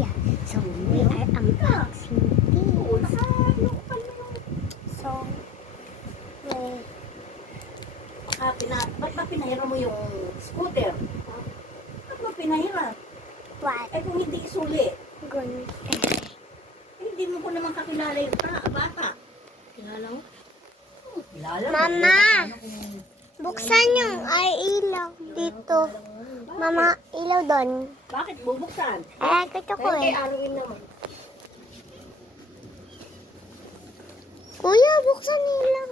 Ayan. So, we are unboxing this. So, may Ba't ba pinahira mo yung scooter? Ba't ba pinahira? what? Eh kung hindi isuli, Gun. hindi mo ko naman kakilala yung bata. Kilala mo? Kilala mo? Mama! Ano kung- Buksan yung ay ilaw dito. Mama, ilaw doon. Bakit bubuksan? Ay, gusto ko eh. Aruin naman. Kuya, buksan ilaw.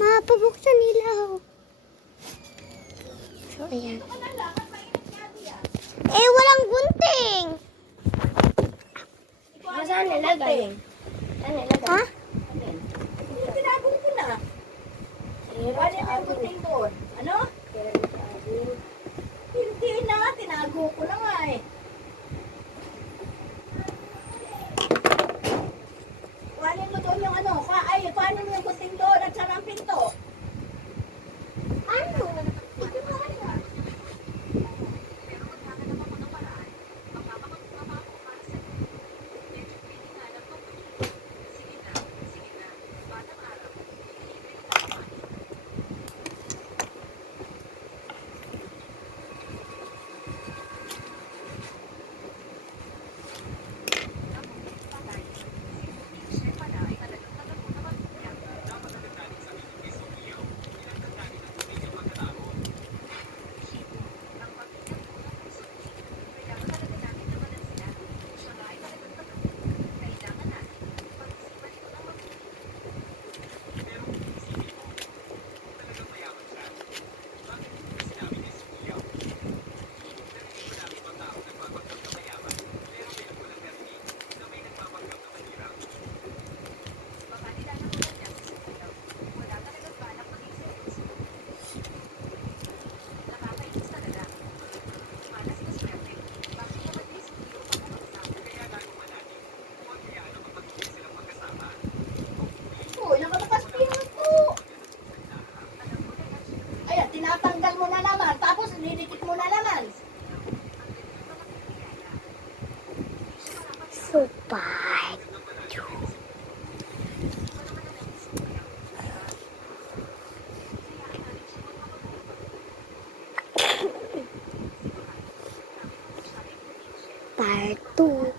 Ma, pabuksan ilaw. So, ayan. Eh, walang gunting. Saan nilagay? Ha? Tinago ko na. Wala na yung buting doon. Ano? Hindi na, tinago ko na nga eh. Kuhanin mo doon yung ano, kuhanin mo yung buting doon at sara ang pinto. Ano? Uy, nakatakas pa yung ito. Ayan, tinatanggal mo na naman. Tapos, nidikit mo na naman. Super. Part 2.